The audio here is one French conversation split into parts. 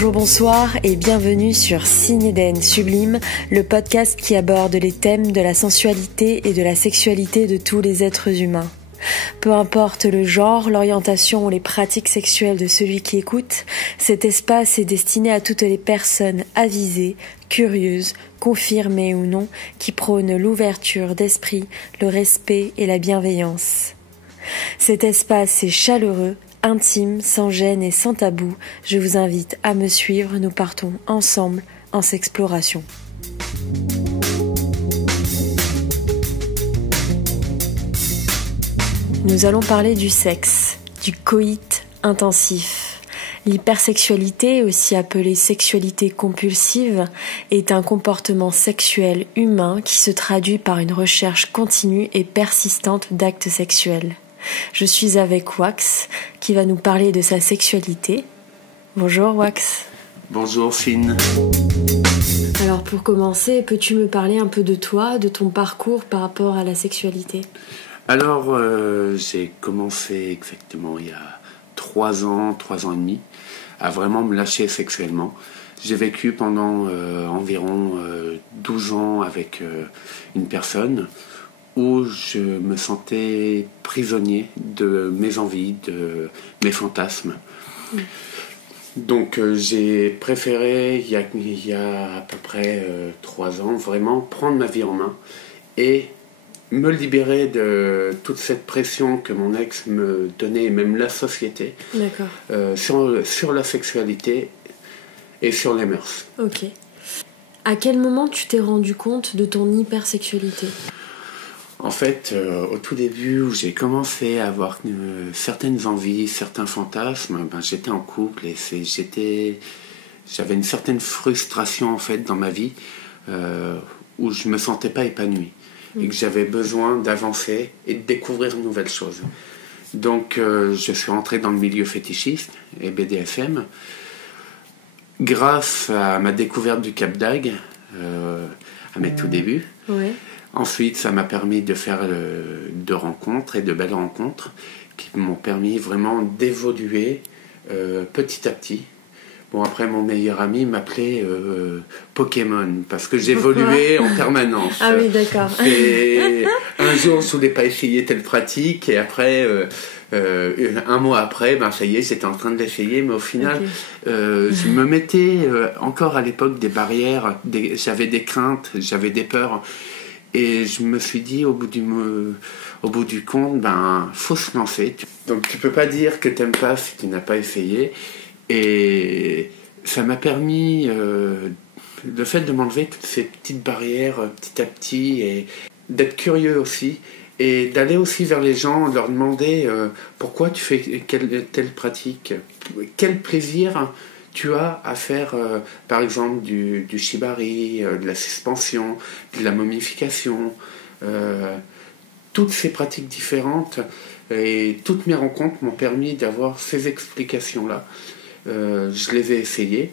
Bonjour, bonsoir et bienvenue sur Signe Éden Sublime, le podcast qui aborde les thèmes de la sensualité et de la sexualité de tous les êtres humains. Peu importe le genre, l'orientation ou les pratiques sexuelles de celui qui écoute, cet espace est destiné à toutes les personnes avisées, curieuses, confirmées ou non, qui prônent l'ouverture d'esprit, le respect et la bienveillance. Cet espace est chaleureux, intime, sans gêne et sans tabou. Je vous invite à me suivre, nous partons ensemble en s'exploration. Nous allons parler du sexe, du coït intensif. L'hypersexualité, aussi appelée sexualité compulsive, est un comportement sexuel humain qui se traduit par une recherche continue et persistante d'actes sexuels. Je suis avec Wax, qui va nous parler de sa sexualité. Bonjour Wax. Bonjour Finn. Alors pour commencer, peux-tu me parler un peu de toi, de ton parcours par rapport à la sexualité ? Alors, j'ai commencé exactement il y a 3 ans et demi, à vraiment me lâcher sexuellement. J'ai vécu pendant environ 12 ans avec une personne où je me sentais prisonnier de mes envies, de mes fantasmes. Donc j'ai préféré, il y a à peu près 3 ans, vraiment prendre ma vie en main et me libérer de toute cette pression que mon ex me donnait, et même la société, sur la sexualité et sur les mœurs. Ok. À quel moment tu t'es rendu compte de ton hypersexualité ? En fait, au tout début, où j'ai commencé à avoir certaines envies, certains fantasmes, j'étais en couple et j'avais une certaine frustration en fait dans ma vie où je me sentais pas épanoui. Et que j'avais besoin d'avancer et de découvrir de nouvelles choses. Donc je suis rentré dans le milieu fétichiste et BDSM grâce à ma découverte du Cap d'Agde à mes tout débuts. Ouais. Ensuite, ça m'a permis de faire de rencontres et de belles rencontres qui m'ont permis vraiment d'évoluer petit à petit. Bon, après, mon meilleur ami m'appelait Pokémon, parce que j'évoluais en permanence. Ah oui, d'accord. Et un jour, je voulais pas essayer telle pratique, et après, un mois après, ça y est, j'étais en train de l'essayer, mais au final, je me mettais encore à l'époque des barrières, j'avais des craintes, j'avais des peurs, et je me suis dit, au bout du compte, faut se lancer. Donc, tu peux pas dire que t'aimes pas si tu n'as pas essayé. Et ça m'a permis, le fait de m'enlever toutes ces petites barrières petit à petit, et d'être curieux aussi, et d'aller aussi vers les gens, leur demander pourquoi tu fais telle pratique, quel plaisir tu as à faire, par exemple, du shibari, de la suspension, de la momification, toutes ces pratiques différentes, et toutes mes rencontres m'ont permis d'avoir ces explications-là. Je les ai essayées,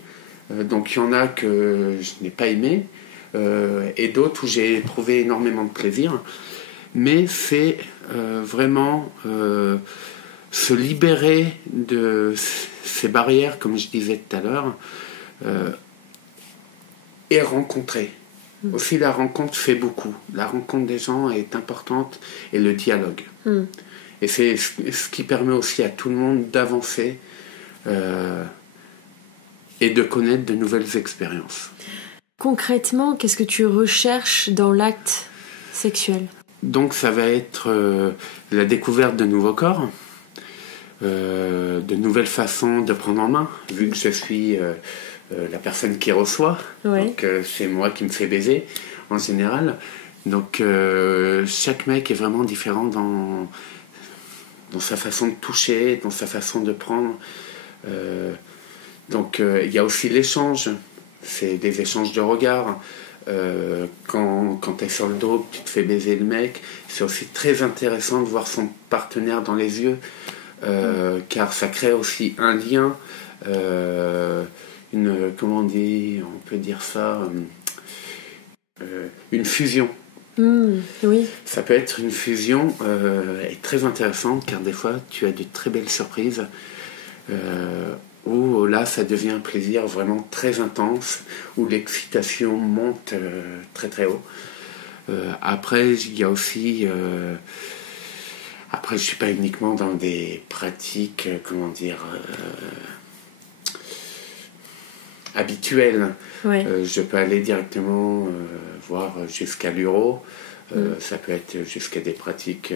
donc il y en a que je n'ai pas aimé et d'autres où j'ai trouvé énormément de plaisir, mais c'est vraiment se libérer de ces barrières, comme je disais tout à l'heure, et rencontrer. Aussi, la rencontre fait beaucoup. La rencontre des gens est importante, et le dialogue. Et c'est ce qui permet aussi à tout le monde d'avancer et de connaître de nouvelles expériences. Concrètement, qu'est-ce que tu recherches dans l'acte sexuel ? Donc ça va être la découverte de nouveaux corps, de nouvelles façons de prendre en main, vu que je suis la personne qui reçoit, donc c'est moi qui me fais baiser en général. Donc chaque mec est vraiment différent dans sa façon de toucher, dans sa façon de prendre. Donc il y a aussi l'échange, c'est des échanges de regards. Quand tu es sur le dos, tu te fais baiser le mec, c'est aussi très intéressant de voir son partenaire dans les yeux, car ça crée aussi un lien, comment on dit, on peut dire ça, une fusion. Oui. Ça peut être une fusion et très intéressante, car des fois tu as de très belles surprises où là ça devient un plaisir vraiment très intense, où l'excitation monte très très haut. Après il y a aussi après je suis pas uniquement dans des pratiques habituelles. Ouais. Je peux aller directement voir jusqu'à l'uro. Ça peut être jusqu'à des pratiques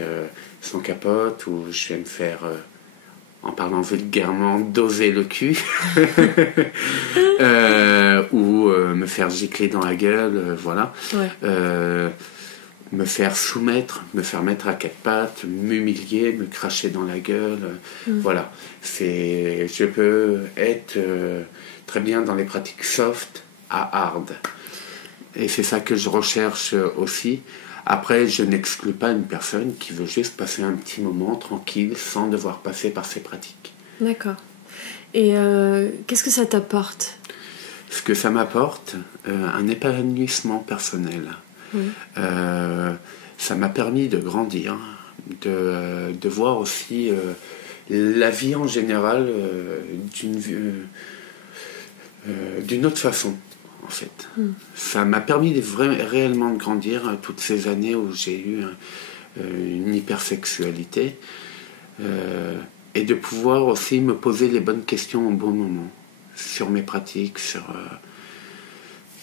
sans capote, où je vais me faire, en parlant vulgairement, doser le cul, ou me faire gicler dans la gueule, voilà. Ouais. Me faire soumettre, me faire mettre à quatre pattes, m'humilier, me cracher dans la gueule, voilà. Je peux être très bien dans les pratiques soft à hard. Et c'est ça que je recherche aussi. Après, je n'exclus pas une personne qui veut juste passer un petit moment tranquille sans devoir passer par ces pratiques. D'accord. Et qu'est-ce que ça t'apporte ? Ce que ça m'apporte, un épanouissement personnel. Ça m'a permis de grandir, de voir aussi la vie en général d'une autre façon. En fait. Ça m'a permis réellement de grandir toutes ces années où j'ai eu une hypersexualité et de pouvoir aussi me poser les bonnes questions au bon moment sur mes pratiques, sur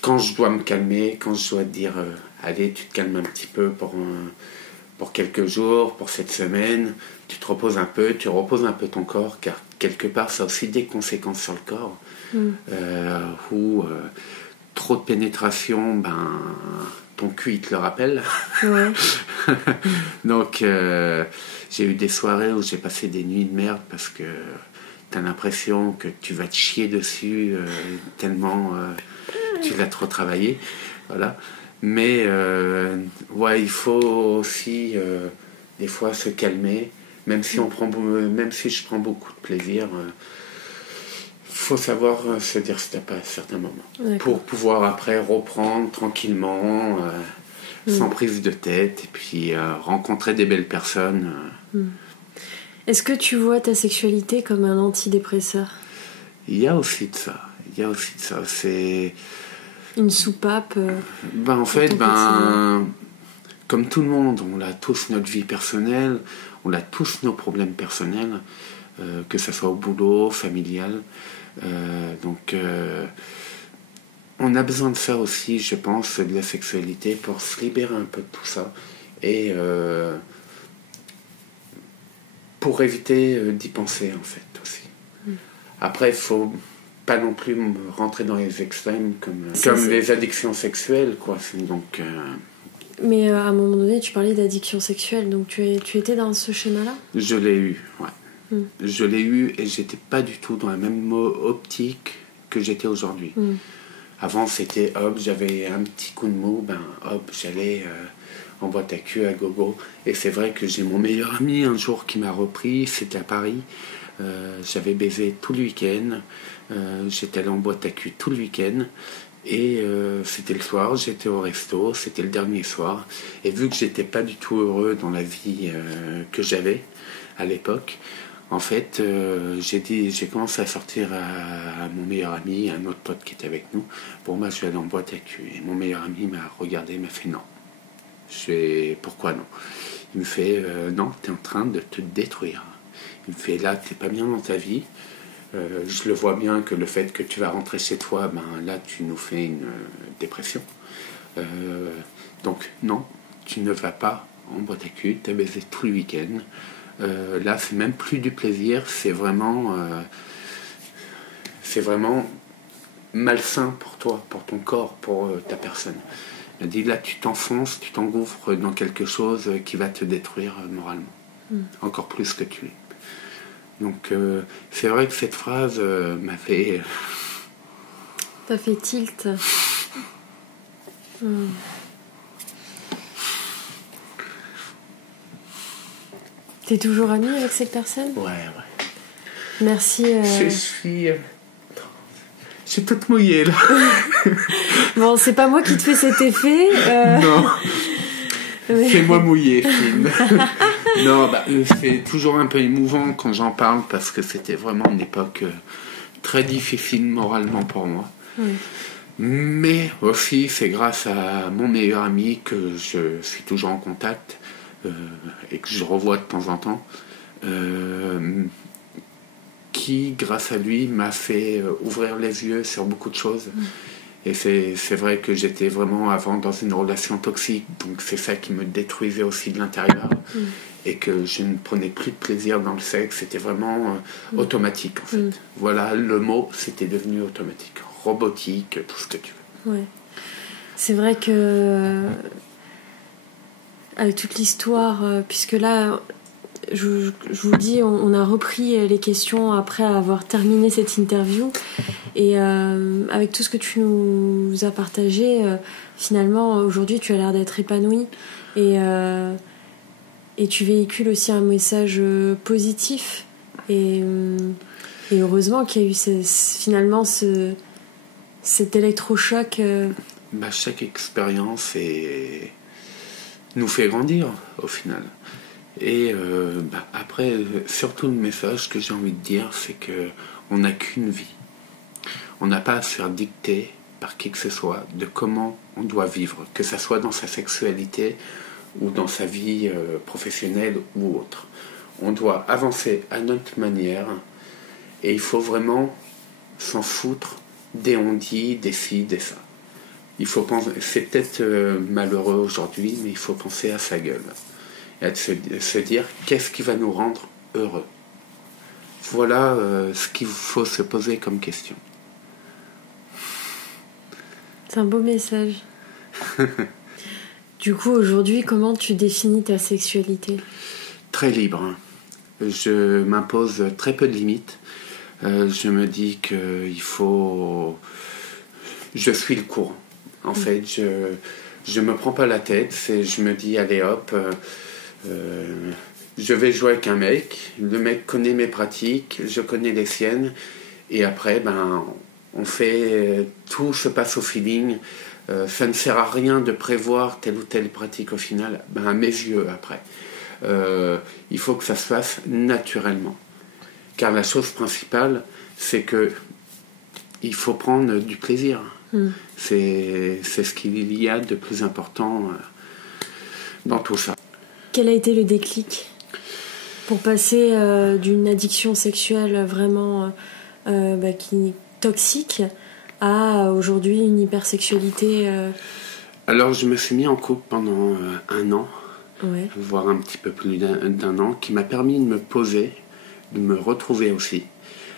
quand je dois me calmer, quand je dois dire allez, tu te calmes un petit peu pour quelques jours, pour cette semaine, tu te reposes un peu, tu reposes un peu ton corps, car quelque part ça a aussi des conséquences sur le corps où trop de pénétration, ton cul il te le rappelle. Ouais. Donc j'ai eu des soirées où j'ai passé des nuits de merde parce que t'as l'impression que tu vas te chier dessus tellement tu l'as trop travaillé, voilà. Mais il faut aussi des fois se calmer, même si je prends beaucoup de plaisir. Faut savoir se dire stop à certains moments pour pouvoir après reprendre tranquillement sans prise de tête et puis rencontrer des belles personnes. Est-ce que tu vois ta sexualité comme un antidépresseur ? Il y a aussi de ça. C'est une soupape en fait, comme tout le monde, on a tous notre vie personnelle, on a tous nos problèmes personnels, que ce soit au boulot, familial. Donc on a besoin de ça aussi, je pense, de la sexualité pour se libérer un peu de tout ça et pour éviter d'y penser en fait aussi. Après, il faut pas non plus rentrer dans les extrêmes comme les addictions sexuelles, quoi. Donc mais à un moment donné, tu parlais d'addiction sexuelle, donc tu étais dans ce schéma-là ? Je l'ai eu, ouais. Je l'ai eu et j'étais pas du tout dans la même optique que j'étais aujourd'hui. Avant, c'était hop, j'avais un petit coup de mou, hop, j'allais en boîte à cul, à gogo. Et c'est vrai que j'ai mon meilleur ami un jour qui m'a repris, c'était à Paris. J'avais baisé tout le week-end, j'étais allé en boîte à cul tout le week-end. Et c'était le soir, j'étais au resto, c'était le dernier soir. Et vu que j'étais pas du tout heureux dans la vie que j'avais à l'époque, en fait, j'ai commencé à sortir à mon meilleur ami, un autre pote qui était avec nous. Pour moi, je vais aller en boîte à cul. Et mon meilleur ami m'a regardé, il m'a fait non. Je fais pourquoi non ? Il me fait non, t'es en train de te détruire. Il me fait là, t'es pas bien dans ta vie. Je le vois bien que le fait que tu vas rentrer chez toi, là, tu nous fais une dépression. Donc non, tu ne vas pas en boîte à cul, t'as baisé tout le week-end. Là, c'est même plus du plaisir, c'est vraiment malsain pour toi, pour ton corps, pour ta personne. Il dit là, tu t'enfonces, tu t'engouffres dans quelque chose qui va te détruire moralement, encore plus que tu es. Donc, c'est vrai que cette phrase m'a fait. T'as fait tilt. T'es toujours amie avec cette personne ? Ouais. Merci. Je suis toute mouillée là. Bon, c'est pas moi qui te fais cet effet. Non. C'est moi mouillé, film. Non, c'est toujours un peu émouvant quand j'en parle parce que c'était vraiment une époque très difficile moralement pour moi. Mais aussi, c'est grâce à mon meilleur ami que je suis toujours en contact et que je revois de temps en temps, qui, grâce à lui, m'a fait ouvrir les yeux sur beaucoup de choses. Et c'est vrai que j'étais vraiment avant dans une relation toxique, donc c'est ça qui me détruisait aussi de l'intérieur, et que je ne prenais plus de plaisir dans le sexe, c'était vraiment automatique en fait. Voilà, le mot, c'était devenu automatique, robotique, tout ce que tu veux. Ouais. C'est vrai que avec toute l'histoire, puisque là, je vous dis, on a repris les questions après avoir terminé cette interview, et avec tout ce que tu nous as partagé, finalement aujourd'hui tu as l'air d'être épanouie, et tu véhicules aussi un message positif, et heureusement qu'il y a eu finalement cet électrochoc. Chaque expérience nous fait grandir au final. Et après, surtout le message que j'ai envie de dire, c'est qu'on n'a qu'une vie. On n'a pas à se faire dicter par qui que ce soit de comment on doit vivre, que ce soit dans sa sexualité ou dans sa vie professionnelle ou autre. On doit avancer à notre manière, et il faut vraiment s'en foutre des on-dit, des ci, des ça. Il faut penser, c'est peut-être malheureux aujourd'hui, mais il faut penser à sa gueule. Et à se dire qu'est-ce qui va nous rendre heureux. Voilà ce qu'il faut se poser comme question. C'est un beau message. Du coup, aujourd'hui, comment tu définis ta sexualité ? Très libre. Je m'impose très peu de limites. Je me dis qu'il faut... Je suis le courant. En fait, je me prends pas la tête. Je me dis, allez hop... je vais jouer avec un mec, le mec connaît mes pratiques, je connais les siennes, et après on fait, tout se passe au feeling. Ça ne sert à rien de prévoir telle ou telle pratique au final, à mes yeux après. Il faut que ça se fasse naturellement, car la chose principale, c'est que il faut prendre du plaisir. C'est ce qu'il y a de plus important dans tout ça. Quel a été le déclic pour passer d'une addiction sexuelle vraiment toxique à aujourd'hui une hypersexualité Alors je me suis mis en couple pendant 1 an, voire un petit peu plus d'un an, qui m'a permis de me poser, de me retrouver aussi.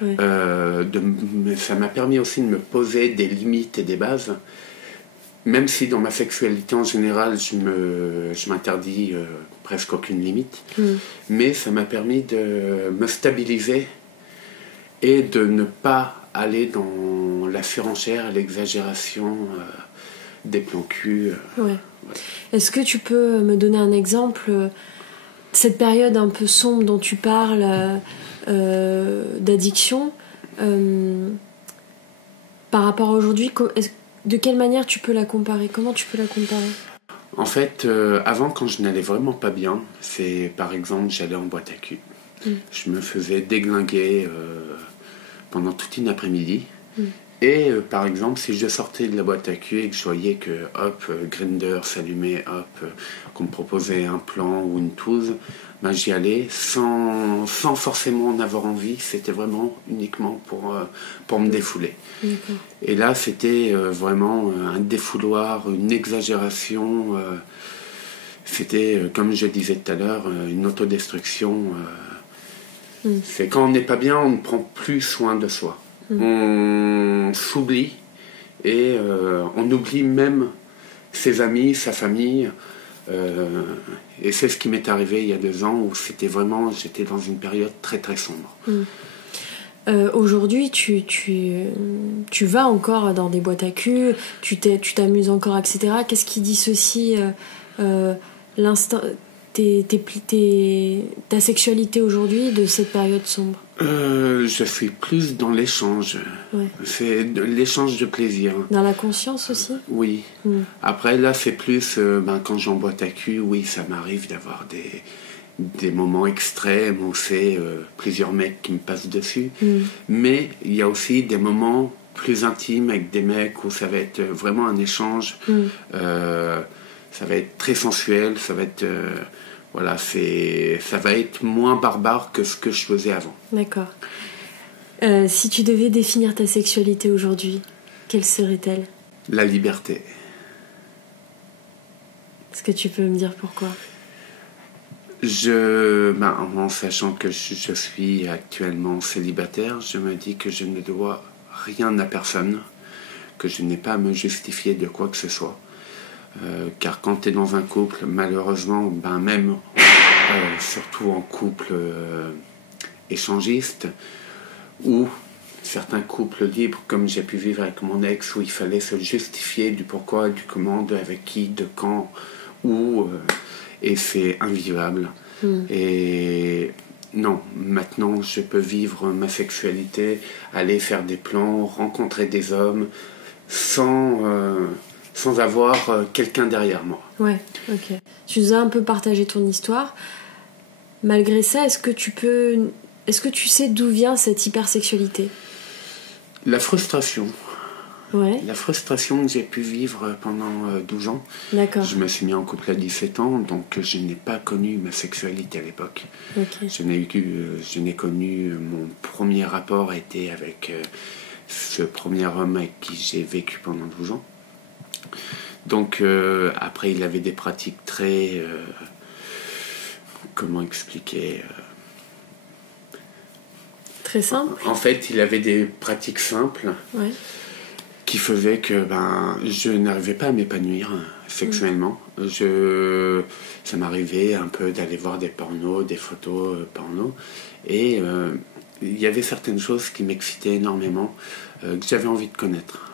Ça m'a permis aussi de me poser des limites et des bases. Même si dans ma sexualité en général, je m'interdis presque aucune limite, mais ça m'a permis de me stabiliser et de ne pas aller dans la surenchère, l'exagération des plans cul. Est-ce que tu peux me donner un exemple, cette période un peu sombre dont tu parles, d'addiction, par rapport à aujourd'hui, de quelle manière tu peux la comparer ? Comment tu peux la comparer ? En fait, avant, quand je n'allais vraiment pas bien, c'est par exemple, j'allais en boîte à cul. Je me faisais déglinguer pendant toute une après-midi. Et par exemple, si je sortais de la boîte à cul et que je voyais que, hop, Grindr s'allumait, hop, qu'on me proposait un plan ou une touze, j'y allais sans forcément en avoir envie. C'était vraiment uniquement pour me défouler. Et là, c'était vraiment un défouloir, une exagération. C'était, comme je disais tout à l'heure, une autodestruction. C'est quand on n'est pas bien, on ne prend plus soin de soi. On s'oublie et on oublie même ses amis, sa famille. Et c'est ce qui m'est arrivé il y a 2 ans où j'étais dans une période très très sombre. Aujourd'hui, tu vas encore dans des boîtes à cul, tu t'amuses encore, etc. Qu'est-ce qui dissocie ta sexualité aujourd'hui de cette période sombre ? Je suis plus dans l'échange. C'est l'échange de plaisir. Dans la conscience aussi ? Oui. Après, là, c'est plus... quand j'en boîte à cul, oui, ça m'arrive d'avoir des moments extrêmes où c'est plusieurs mecs qui me passent dessus. Mais il y a aussi des moments plus intimes avec des mecs où ça va être vraiment un échange. Ça va être très sensuel, ça va être... voilà, ça va être moins barbare que ce que je faisais avant. D'accord. Si tu devais définir ta sexualité aujourd'hui, quelle serait-elle ? La liberté. Est-ce que tu peux me dire pourquoi ? En sachant que je suis actuellement célibataire, je me dis que je ne dois rien à personne, que je n'ai pas à me justifier de quoi que ce soit. Car quand tu es dans un couple, malheureusement, même surtout en couple échangiste, ou certains couples libres, comme j'ai pu vivre avec mon ex, où il fallait se justifier du pourquoi, du comment, de avec qui, de quand, où, et c'est invivable. Et non, maintenant je peux vivre ma sexualité, aller faire des plans, rencontrer des hommes, sans avoir quelqu'un derrière moi. Ouais, ok. Tu nous as un peu partagé ton histoire. Malgré ça, est-ce que tu sais d'où vient cette hypersexualité ? La frustration. Ouais. La frustration que j'ai pu vivre pendant 12 ans. D'accord. Je me suis mis en couple à 17 ans, donc je n'ai pas connu ma sexualité à l'époque. Okay. Je n'ai connu... Mon premier rapport a été avec ce premier homme avec qui j'ai vécu pendant 12 ans. Donc après, il avait des pratiques très... comment expliquer très simples. En fait, il avait des pratiques simples. Ouais. Qui faisait que je n'arrivais pas à m'épanouir sexuellement. Ça m'arrivait un peu d'aller voir des pornos, des photos porno, et il y avait certaines choses qui m'excitaient énormément, que j'avais envie de connaître.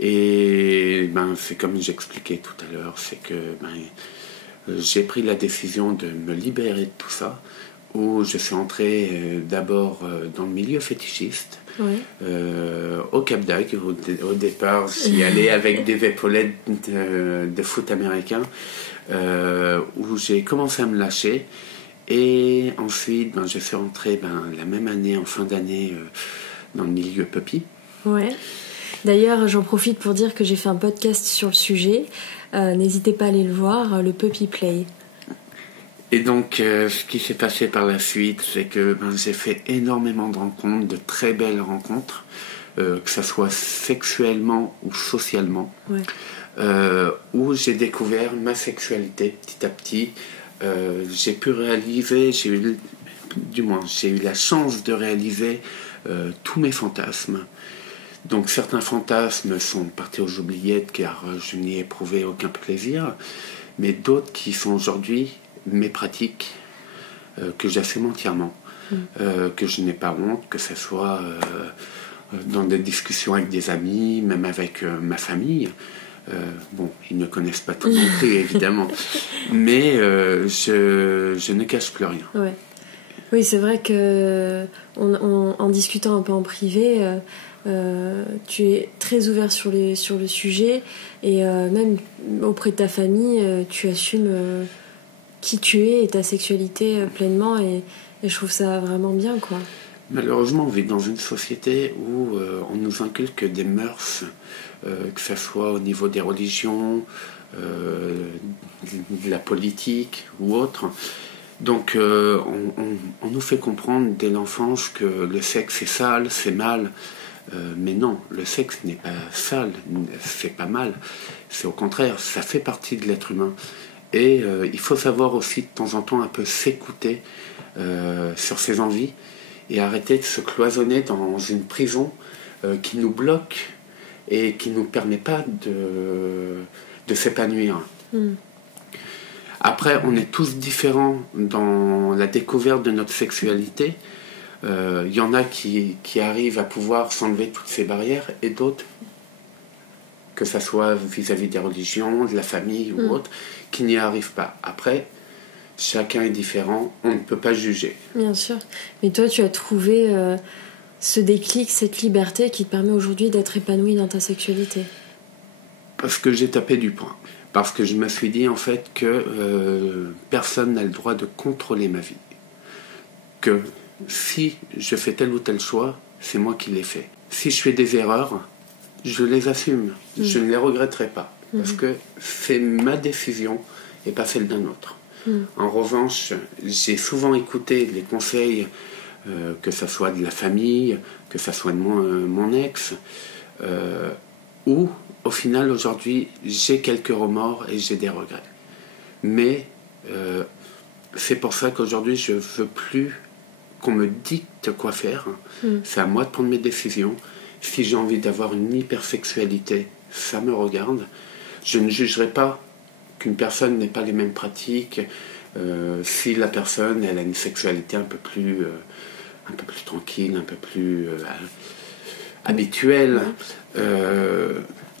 Et c'est comme j'expliquais tout à l'heure, c'est que j'ai pris la décision de me libérer de tout ça, où je suis entré d'abord dans le milieu fétichiste. Ouais. Au Cap d'Agde, au départ, j'y allais avec des épaulettes de foot américain, où j'ai commencé à me lâcher. Et ensuite, je suis rentré la même année, en fin d'année, dans le milieu puppy. Ouais. D'ailleurs, j'en profite pour dire que j'ai fait un podcast sur le sujet. N'hésitez pas à aller le voir, le Puppy Play. Et donc, ce qui s'est passé par la suite, c'est que j'ai fait énormément de rencontres, de très belles rencontres, que ce soit sexuellement ou socialement, où j'ai découvert ma sexualité petit à petit. J'ai pu réaliser, j'ai eu la chance de réaliser tous mes fantasmes. Donc certains fantasmes sont partis aux oubliettes car je n'y ai éprouvé aucun plaisir, mais d'autres qui sont aujourd'hui mes pratiques, que j'assume entièrement, que je n'ai pas honte, que ce soit dans des discussions avec des amis, même avec ma famille. Ils ne connaissent pas tout non plus, évidemment, mais je ne cache plus rien. Ouais. Oui, c'est vrai que en discutant un peu en privé, tu es très ouvert sur le sujet, et même auprès de ta famille, tu assumes qui tu es et ta sexualité pleinement, et je trouve ça vraiment bien, quoi. Malheureusement, on vit dans une société où on nous inculque des mœurs, que ce soit au niveau des religions, de la politique ou autre. Donc on nous fait comprendre dès l'enfance que le sexe est sale, c'est mal. Mais non, le sexe n'est pas sale, c'est pas mal. C'est au contraire, ça fait partie de l'être humain. Et il faut savoir aussi de temps en temps un peu s'écouter sur ses envies et arrêter de se cloisonner dans une prison qui nous bloque et qui ne nous permet pas de s'épanouir. Après, on est tous différents dans la découverte de notre sexualité. Il y en a qui arrivent à pouvoir s'enlever toutes ces barrières, et d'autres, que ça soit vis-à-vis des religions, de la famille ou autre, qui n'y arrivent pas. Après, chacun est différent, on ne peut pas juger. Bien sûr. Mais toi, tu as trouvé ce déclic, cette liberté qui te permet aujourd'hui d'être épanoui dans ta sexualité. Parce que j'ai tapé du poing. Parce que je me suis dit en fait que personne n'a le droit de contrôler ma vie. Que si je fais tel ou tel choix, c'est moi qui l'ai fait. Si je fais des erreurs, je les assume. Je ne les regretterai pas. Parce que c'est ma décision et pas celle d'un autre. En revanche, j'ai souvent écouté les conseils, que ce soit de la famille, que ce soit de mon ex, où, au final, aujourd'hui, j'ai quelques remords et j'ai des regrets. Mais c'est pour ça qu'aujourd'hui, je ne veux plus qu'on me dicte quoi faire. C'est à moi de prendre mes décisions. Si j'ai envie d'avoir une hypersexualité, ça me regarde. Je ne jugerai pas qu'une personne n'ait pas les mêmes pratiques. Si la personne elle a une sexualité un peu plus tranquille, un peu plus habituelle,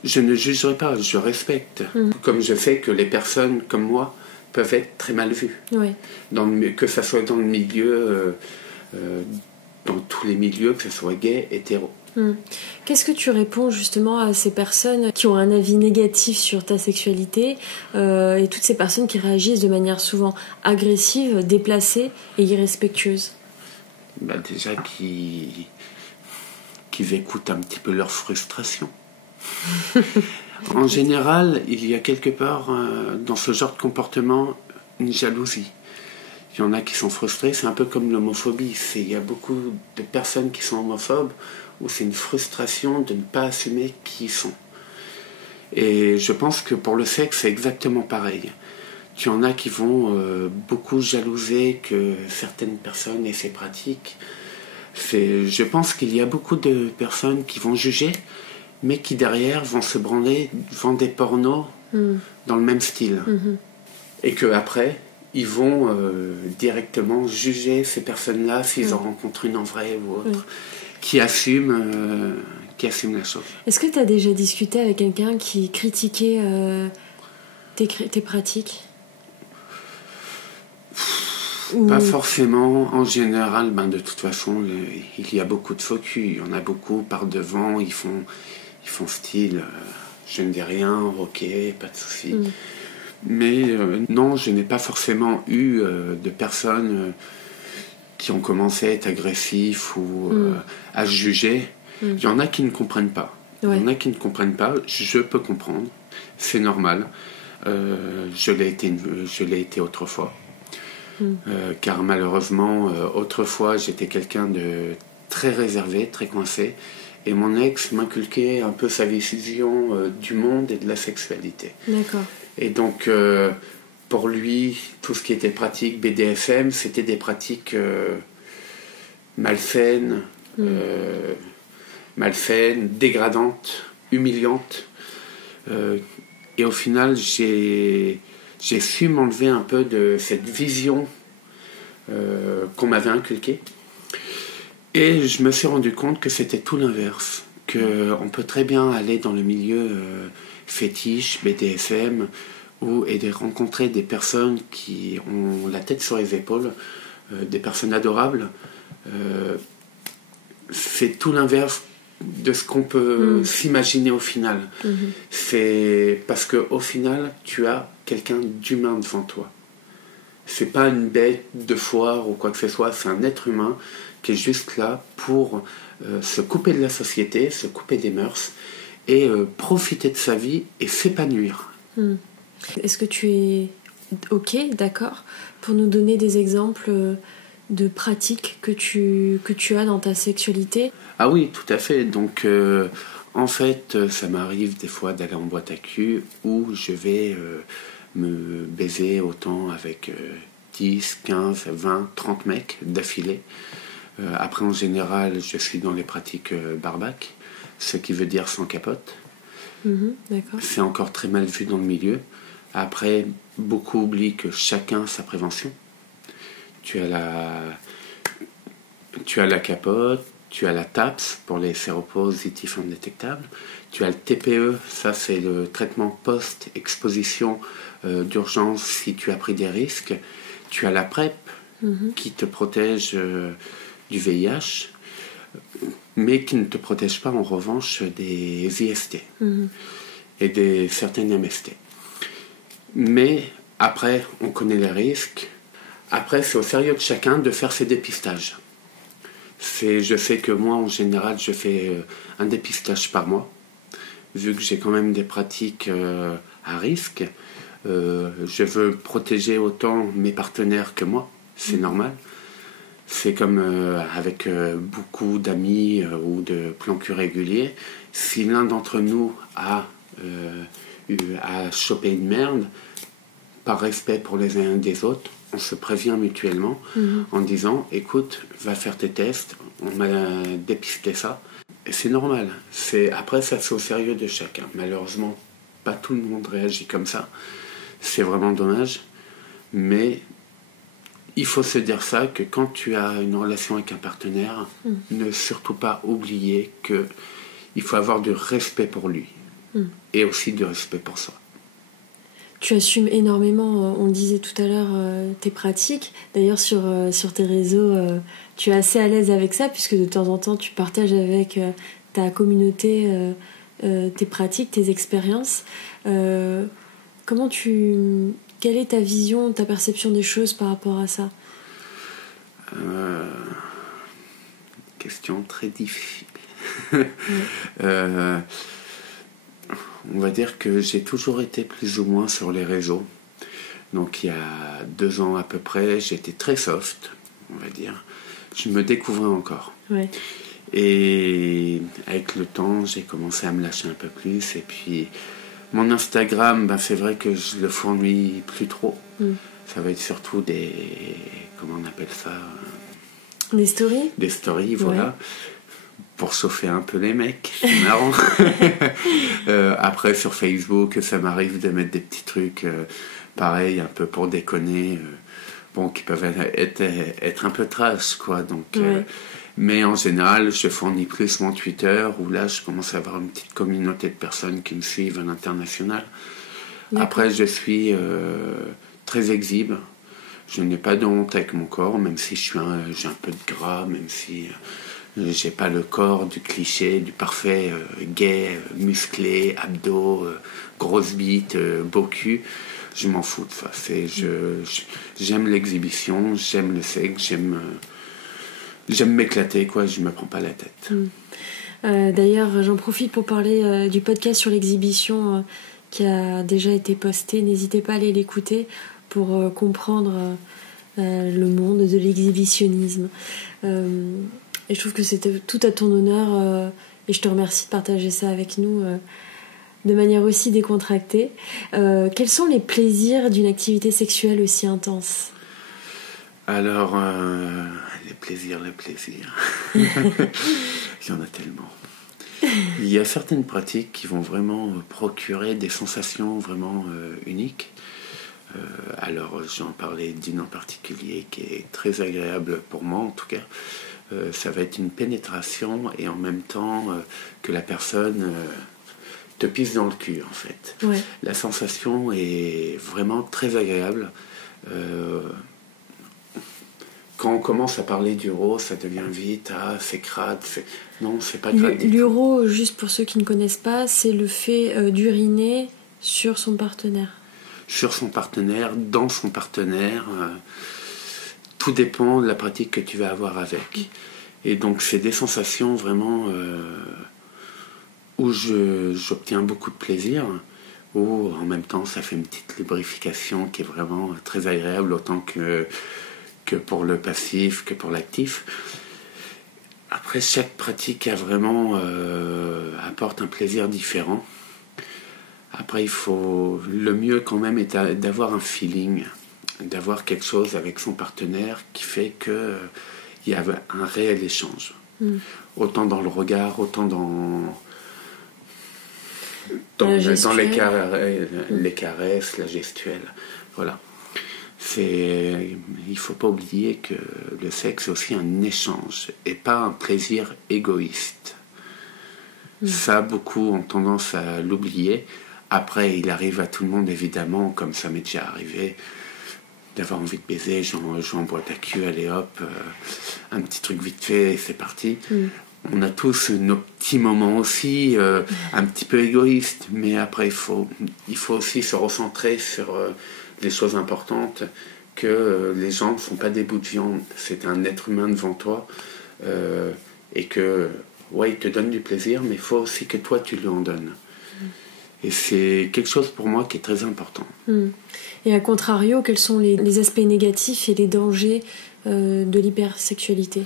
je ne jugerai pas, je respecte. Comme je sais que les personnes comme moi peuvent être très mal vues. Oui. Que ça soit dans le milieu, dans tous les milieux, que ce soit gay, hétéro. Qu'est-ce que tu réponds justement à ces personnes qui ont un avis négatif sur ta sexualité et toutes ces personnes qui réagissent de manière souvent agressive, déplacée et irrespectueuse? Déjà qu'ils écoutent un petit peu leur frustration. En général, il y a quelque part dans ce genre de comportement une jalousie. Il y en a qui sont frustrés, c'est un peu comme l'homophobie. Il y a beaucoup de personnes qui sont homophobes où c'est une frustration de ne pas assumer qui ils sont. Et je pense que pour le sexe, c'est exactement pareil. Il y en a qui vont beaucoup jalouser que certaines personnes aient ces pratiques. Je pense qu'il y a beaucoup de personnes qui vont juger, mais qui derrière vont se branler devant des pornos dans le même style. Et qu'après, ils vont directement juger ces personnes-là s'ils en rencontrent une en vrai ou autre. Qui assume la chose. Est-ce que tu as déjà discuté avec quelqu'un qui critiquait tes pratiques? Pas forcément. En général, de toute façon, il y a beaucoup de faux culs. Il y en a beaucoup par devant. Ils font style je ne dis rien, ok, pas de souci. Mais non, je n'ai pas forcément eu de personnes qui ont commencé à être agressifs ou à se juger. Il y en a qui ne comprennent pas. Il y en a qui ne comprennent pas. Je peux comprendre. C'est normal. Je l'ai été autrefois. Car malheureusement, autrefois, j'étais quelqu'un de très réservé, très coincé. Et mon ex m'inculquait un peu sa vision du monde et de la sexualité. D'accord. Et donc... pour lui, tout ce qui était pratique BDSM, c'était des pratiques malsaines, dégradantes, humiliantes. Et au final, j'ai su m'enlever un peu de cette vision qu'on m'avait inculquée. Et je me suis rendu compte que c'était tout l'inverse. Qu'on peut très bien aller dans le milieu fétiche, BDSM, et de rencontrer des personnes qui ont la tête sur les épaules, des personnes adorables. C'est tout l'inverse de ce qu'on peut s'imaginer au final. C'est parce qu'au final, tu as quelqu'un d'humain devant toi. C'est pas une bête de foire ou quoi que ce soit, c'est un être humain qui est juste là pour se couper de la société, se couper des mœurs et profiter de sa vie et s'épanouir. Est-ce que tu es ok, d'accord, pour nous donner des exemples de pratiques que tu as dans ta sexualité? Ah oui, tout à fait. Donc, en fait, ça m'arrive des fois d'aller en boîte à cul où je vais me baiser autant avec 10, 15, 20, 30 mecs d'affilée. Après, en général, je suis dans les pratiques barbac, ce qui veut dire sans capote. D'accord. C'est encore très mal vu dans le milieu. Après, beaucoup oublient que chacun a sa prévention. Tu as la capote, tu as la TAPS pour les séropositifs indétectables, tu as le TPE, ça c'est le traitement post-exposition d'urgence si tu as pris des risques, tu as la PrEP qui te protège du VIH, mais qui ne te protège pas en revanche des IST et des certaines MST. Mais après, on connaît les risques. Après, c'est au sérieux de chacun de faire ses dépistages. Je sais que moi, en général, je fais un dépistage par mois. Vu que j'ai quand même des pratiques à risque, je veux protéger autant mes partenaires que moi. C'est normal. C'est comme avec beaucoup d'amis ou de plans cul réguliers. Si l'un d'entre nous a chopé une merde, par respect pour les uns des autres, on se prévient mutuellement en disant « Écoute, va faire tes tests, on m'a dépisté ça. » Et c'est normal. Après, ça, c'est au sérieux de chacun. Malheureusement, pas tout le monde réagit comme ça. C'est vraiment dommage. Mais il faut se dire ça, que quand tu as une relation avec un partenaire, ne surtout pas oublier qu'il faut avoir du respect pour lui. Et aussi du respect pour soi. Tu assumes énormément, on le disait tout à l'heure, tes pratiques. D'ailleurs, sur tes réseaux, tu es assez à l'aise avec ça, puisque de temps en temps, tu partages avec ta communauté tes pratiques, tes expériences. Quelle est ta vision, ta perception des choses par rapport à ça ? Question très difficile. On va dire que j'ai toujours été plus ou moins sur les réseaux. Donc il y a 2 ans à peu près, j'étais très soft, on va dire. Je me découvrais encore. Ouais. Et avec le temps, j'ai commencé à me lâcher un peu plus. Et puis mon Instagram, c'est vrai que je le fournis plus trop. Ça va être surtout des... Comment on appelle ça ? Des stories ? Des stories, voilà. Ouais. Pour chauffer un peu les mecs, c'est marrant. Après, sur Facebook, ça m'arrive de mettre des petits trucs, pareil, un peu pour déconner, qui peuvent être un peu trash, quoi. Donc, ouais. Mais en général, je fournis plus mon Twitter, où là, je commence à avoir une petite communauté de personnes qui me suivent à l'international. D'accord. Après, je suis très exhibe. Je n'ai pas de honte avec mon corps, même si j'ai un peu de gras, même si... j'ai pas le corps du cliché, du parfait gay, musclé, abdos, grosse bite, beau cul. Je m'en fous de ça. J'aime l'exhibition, j'aime le sexe, j'aime m'éclater, quoi. Je me prends pas la tête. D'ailleurs, j'en profite pour parler du podcast sur l'exhibition qui a déjà été posté. N'hésitez pas à aller l'écouter pour comprendre le monde de l'exhibitionnisme. Et je trouve que c'était tout à ton honneur et je te remercie de partager ça avec nous de manière aussi décontractée. Quels sont les plaisirs d'une activité sexuelle aussi intense ? Alors, les plaisirs. Il y en a tellement. Il y a certaines pratiques qui vont vraiment procurer des sensations vraiment uniques. Alors, j'en parlais d'une en particulier qui est très agréable pour moi en tout cas. Ça va être une pénétration et en même temps que la personne te pisse dans le cul en fait. Ouais. La sensation est vraiment très agréable. Quand on commence à parler d'uro, ça devient vite, c'est crade. Non, c'est pas crade. L'uro, juste pour ceux qui ne connaissent pas, c'est le fait d'uriner sur son partenaire. Sur son partenaire, dans son partenaire. Tout dépend de la pratique que tu vas avoir avec. Et donc, c'est des sensations vraiment où j'obtiens beaucoup de plaisir, où en même temps, ça fait une petite lubrification qui est vraiment très agréable, autant que pour le passif, que pour l'actif. Après, chaque pratique apporte un plaisir différent. Après, le mieux quand même est d'avoir un feeling, d'avoir quelque chose avec son partenaire qui fait qu'il y a un réel échange. Autant dans le regard, autant dans les caresses, la gestuelle. Voilà. Il ne faut pas oublier que le sexe est aussi un échange et pas un plaisir égoïste. Ça, beaucoup ont tendance à l'oublier. Après, il arrive à tout le monde, évidemment, comme ça m'est déjà arrivé, d'avoir envie de baiser, j'envoie ta queue, allez hop, un petit truc vite fait, et c'est parti. On a tous nos petits moments aussi, un petit peu égoïstes, mais après il faut aussi se recentrer sur les choses importantes, que les gens ne sont pas des bouts de viande, c'est un être humain devant toi, et que, ouais, il te donne du plaisir, mais il faut aussi que toi tu lui en donnes. Et c'est quelque chose pour moi qui est très important. Et à contrario, quels sont les aspects négatifs et les dangers de l'hypersexualité ?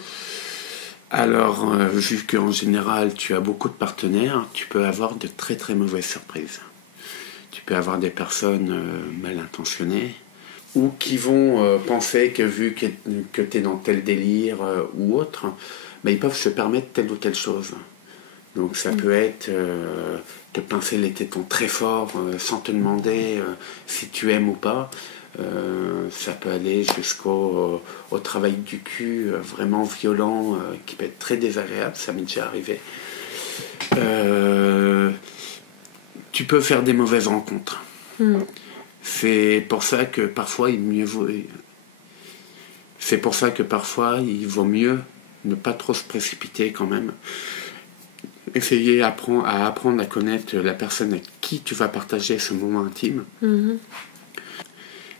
Alors, vu qu'en général tu as beaucoup de partenaires, tu peux avoir de très très mauvaises surprises. Tu peux avoir des personnes mal intentionnées ou qui vont penser que vu que tu es dans tel délire ou autre, ils peuvent se permettre telle ou telle chose. Donc ça peut être te pincer les tétons très fort sans te demander si tu aimes ou pas. Ça peut aller jusqu'au travail du cul vraiment violent qui peut être très désagréable, ça m'est déjà arrivé. Tu peux faire des mauvaises rencontres. C'est pour ça que parfois il vaut mieux ne pas trop se précipiter quand même. Essayer à apprendre à connaître la personne avec qui tu vas partager ce moment intime.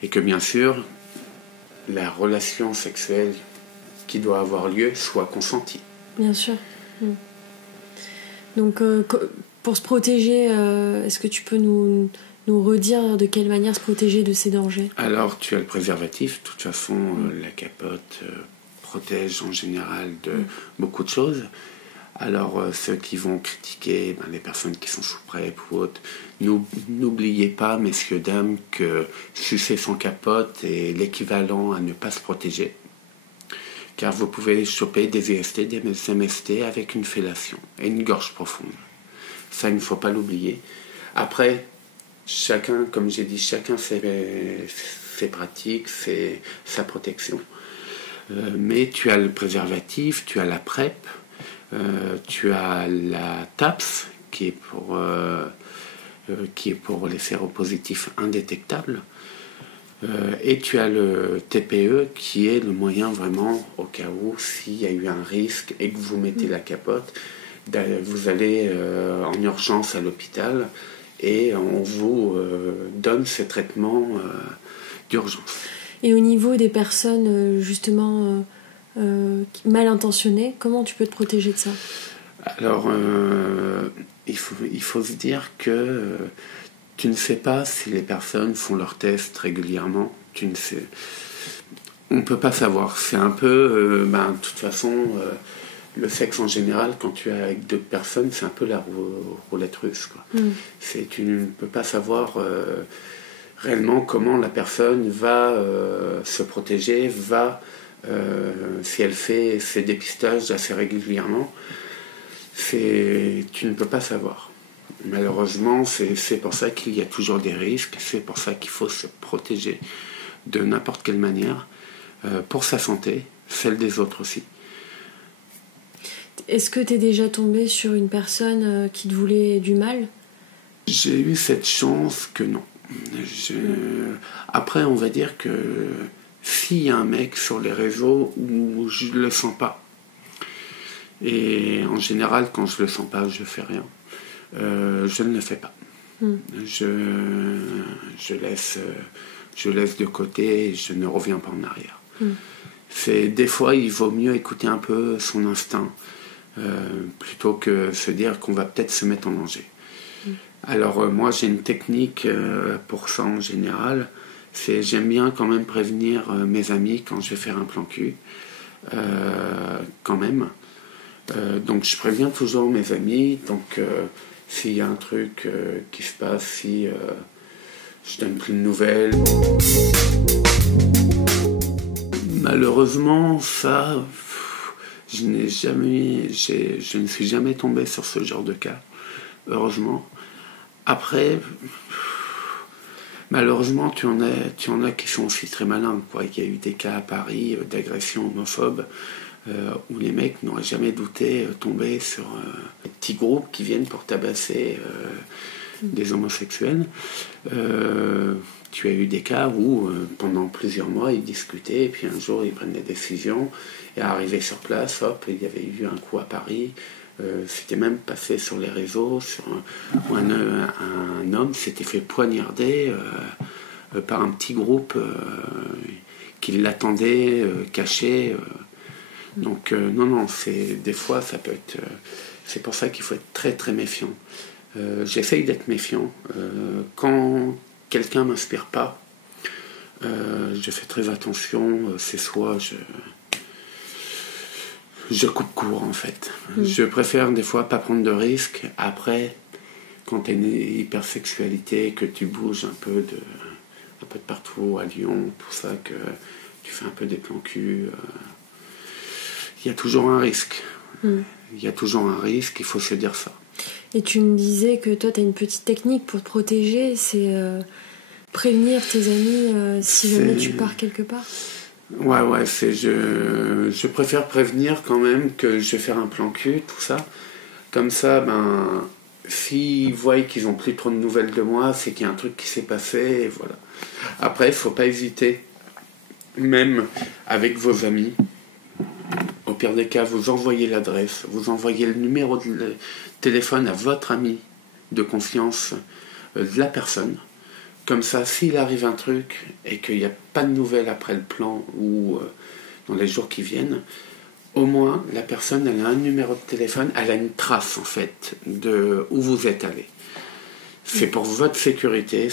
Et que bien sûr, la relation sexuelle qui doit avoir lieu soit consentie. Bien sûr. Donc, pour se protéger, est-ce que tu peux nous redire de quelle manière se protéger de ces dangers ? Alors, tu as le préservatif. De toute façon, la capote protège en général de beaucoup de choses. Alors, ceux qui vont critiquer les personnes qui sont sous PrEP ou autres, n'oubliez pas, messieurs, dames, que sucer sans capote est l'équivalent à ne pas se protéger. Car vous pouvez choper des IST, des MST avec une fellation et une gorge profonde. Ça, il ne faut pas l'oublier. Après, chacun, comme j'ai dit, chacun ses pratiques, sa protection. Mais tu as le préservatif, tu as la PrEP, tu as la TAPS qui est pour les séropositifs indétectables, et tu as le TPE qui est le moyen vraiment au cas où s'il y a eu un risque et que vous mettez la capote, vous allez en urgence à l'hôpital et on vous donne ce traitement d'urgence. Et au niveau des personnes justement mal intentionnées, comment tu peux te protéger de ça ? Alors, il faut se dire que tu ne sais pas si les personnes font leurs tests régulièrement. On ne peut pas savoir. C'est un peu, de toute façon, le sexe en général, quand tu es avec deux personnes, c'est un peu la roulette russe, quoi. Tu ne peux pas savoir réellement comment la personne va se protéger, si elle fait ses dépistages assez régulièrement. Tu ne peux pas savoir. Malheureusement, c'est pour ça qu'il y a toujours des risques, c'est pour ça qu'il faut se protéger de n'importe quelle manière, pour sa santé, celle des autres aussi. Est-ce que tu es déjà tombé sur une personne qui te voulait du mal ? J'ai eu cette chance que non. Après, on va dire que s'il y a un mec sur les réseaux où je ne le sens pas, et en général, quand je ne le sens pas, je ne fais rien. Je ne le fais pas. Je laisse de côté et je ne reviens pas en arrière. Des fois, il vaut mieux écouter un peu son instinct plutôt que se dire qu'on va peut-être se mettre en danger. Alors, moi, j'ai une technique pour ça en général. J'aime bien quand même prévenir mes amis quand je vais faire un plan cul. Quand même. Donc je préviens toujours mes amis, donc s'il y a un truc qui se passe, si je donne plus de nouvelles. Malheureusement, ça, je ne suis jamais tombé sur ce genre de cas, heureusement. Après, malheureusement, tu en as qui sont aussi très malins, quoi. Il y a eu des cas à Paris d'agression homophobe, où les mecs n'auraient jamais douté tomber sur des petits groupes qui viennent pour tabasser des homosexuels. Tu as eu des cas où pendant plusieurs mois ils discutaient et puis un jour ils prennent des décisions et arrivé sur place, hop, il y avait eu un coup à Paris. C'était même passé sur les réseaux où un homme s'était fait poignarder par un petit groupe qui l'attendait caché. Donc non, des fois ça peut être... c'est pour ça qu'il faut être très très méfiant. J'essaye d'être méfiant. Quand quelqu'un ne m'inspire pas, je fais très attention. C'est soit je coupe court en fait. Je préfère des fois pas prendre de risques. Après, quand tu as une hypersexualité, que tu bouges un peu de partout à Lyon, tout ça, que tu fais un peu des plans cul, il y a toujours un risque. Il y a toujours un risque, il faut se dire ça. Et tu me disais que toi, tu as une petite technique pour te protéger, c'est prévenir tes amis si jamais tu pars quelque part. Ouais, je préfère prévenir quand même que je vais faire un plan cul, tout ça. Comme ça, s'ils voient qu'ils n'ont plus trop de nouvelles de moi, c'est qu'il y a un truc qui s'est passé, et voilà. Après, il ne faut pas hésiter, même avec vos amis. Au pire des cas, vous envoyez l'adresse, vous envoyez le numéro de téléphone à votre ami de confiance de la personne. Comme ça, s'il arrive un truc et qu'il n'y a pas de nouvelles après le plan ou dans les jours qui viennent, au moins, la personne, elle a un numéro de téléphone, elle a une trace, en fait, de où vous êtes allé. C'est pour votre sécurité,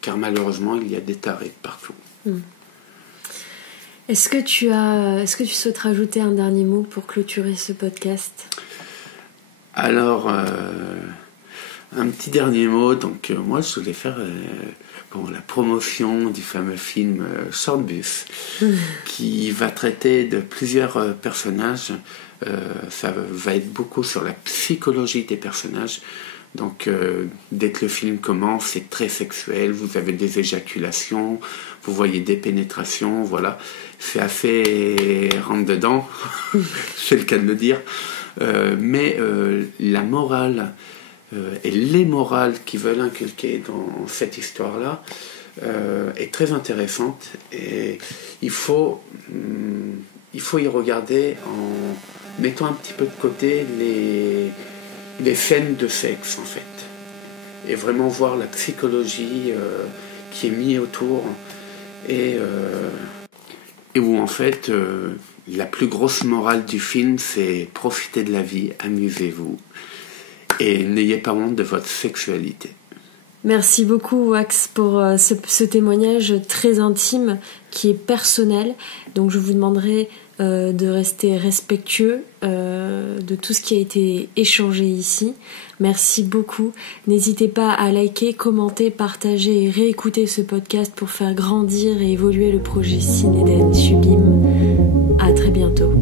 car malheureusement, il y a des tarés partout. Est-ce que tu souhaites rajouter un dernier mot pour clôturer ce podcast ? Alors, un petit dernier mot. Donc, moi, je voulais faire la promotion du fameux film Shortbus, qui va traiter de plusieurs personnages. Ça va être beaucoup sur la psychologie des personnages. Donc, dès que le film commence, c'est très sexuel. Vous avez des éjaculations, vous voyez des pénétrations, voilà. C'est assez rentre-dedans, c'est le cas de le dire. Mais la morale et les morales qu'ils veulent inculquer dans cette histoire-là est très intéressante. Et il faut y regarder en mettant un petit peu de côté les scènes de sexe, en fait, et vraiment voir la psychologie qui est mise autour et où en fait la plus grosse morale du film, c'est profitez de la vie, amusez-vous et n'ayez pas honte de votre sexualité. Merci beaucoup Wax pour ce témoignage très intime qui est personnel. Donc je vous demanderai de rester respectueux de tout ce qui a été échangé ici. Merci beaucoup. N'hésitez pas à liker, commenter, partager et réécouter ce podcast pour faire grandir et évoluer le projet Cinéden Sublime. À très bientôt.